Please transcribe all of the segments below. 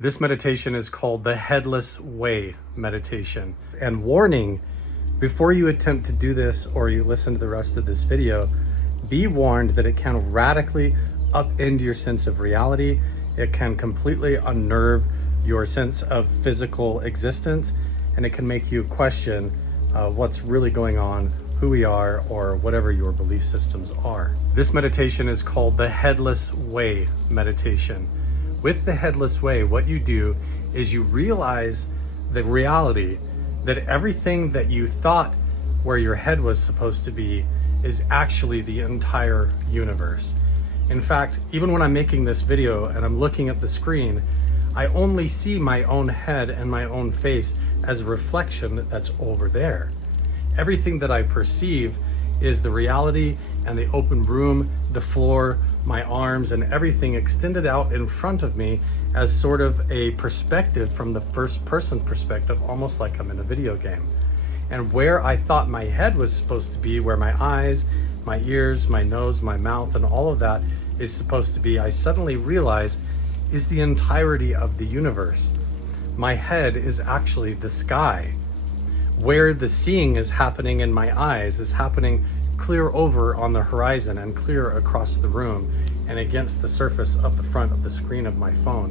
This meditation is called the Headless Way meditation. And warning, before you attempt to do this or you listen to the rest of this video, be warned that it can radically upend your sense of reality. It can completely unnerve your sense of physical existence, and it can make you question what's really going on, who we are, or whatever your belief systems are. This meditation is called the Headless Way meditation. With the Headless Way, what you do is you realize the reality that everything that you thought where your head was supposed to be is actually the entire universe. In fact, even when I'm making this video and I'm looking at the screen, I only see my own head and my own face as a reflection that's over there. Everything that I perceive is the reality and the open room, the floor, my arms, and everything extended out in front of me as sort of a perspective from the first person perspective, almost like I'm in a video game. And where I thought my head was supposed to be, where my eyes, my ears, my nose, my mouth, and all of that is supposed to be, I suddenly realized is the entirety of the universe. My head is actually the sky. Where the seeing is happening in my eyes is happening clear over on the horizon and clear across the room and against the surface of the front of the screen of my phone.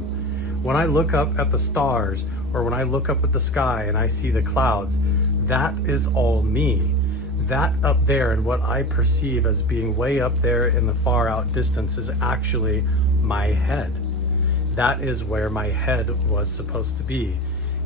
When I look up at the stars, or when I look up at the sky and I see the clouds, that is all me. That up there and what I perceive as being way up there in the far out distance is actually my head. That is where my head was supposed to be.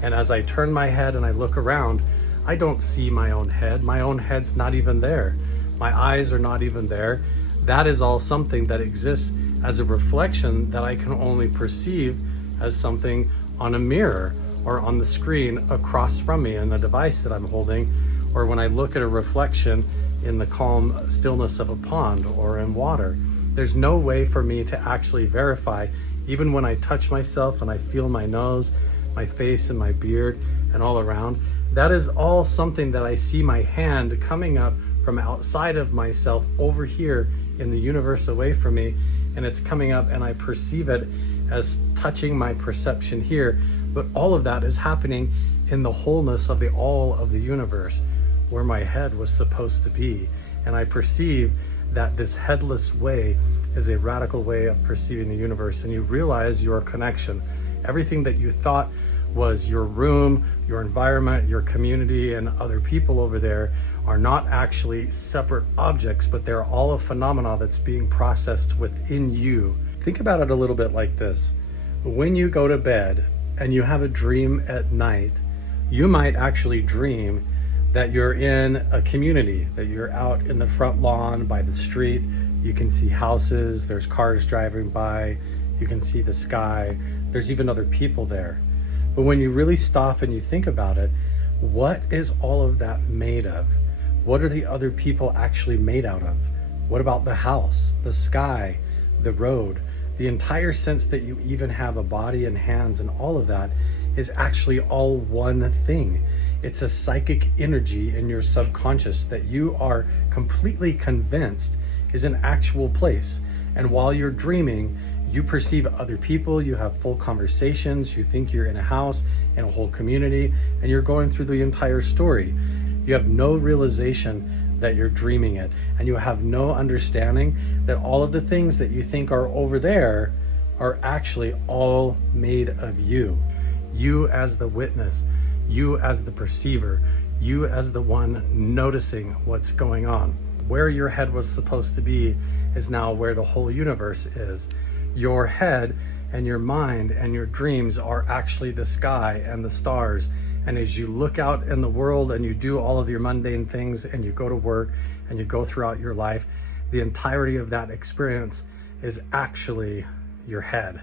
And as I turn my head and I look around, I don't see my own head. My own head's not even there. My eyes are not even there. That is all something that exists as a reflection that I can only perceive as something on a mirror or on the screen across from me in the device that I'm holding, or when I look at a reflection in the calm stillness of a pond or in water. There's no way for me to actually verify, even when I touch myself and I feel my nose, my face and my beard and all around. That is all something that I see my hand coming up from outside of myself over here in the universe away from me, and it's coming up and I perceive it as touching my perception here. But all of that is happening in the wholeness of the all of the universe, where my head was supposed to be. And I perceive that this headless way is a radical way of perceiving the universe, and you realize your connection. Everything that you thought was your room, your environment, your community, and other people over there are not actually separate objects, but they're all a phenomena that's being processed within you. Think about it a little bit like this. When you go to bed and you have a dream at night, you might actually dream that you're in a community, that you're out in the front lawn by the street. You can see houses, there's cars driving by, you can see the sky, there's even other people there. But when you really stop and you think about it, what is all of that made of? What are the other people actually made out of? What about the house, the sky, the road? The entire sense that you even have a body and hands and all of that is actually all one thing. It's a psychic energy in your subconscious that you are completely convinced is an actual place. And while you're dreaming, you perceive other people, you have full conversations, you think you're in a house, in a whole community, and you're going through the entire story. You have no realization that you're dreaming it, and you have no understanding that all of the things that you think are over there are actually all made of you. You as the witness, you as the perceiver, you as the one noticing what's going on. Where your head was supposed to be is now where the whole universe is. Your head and your mind and your dreams are actually the sky and the stars. And as you look out in the world and you do all of your mundane things and you go to work and you go throughout your life, the entirety of that experience is actually your head.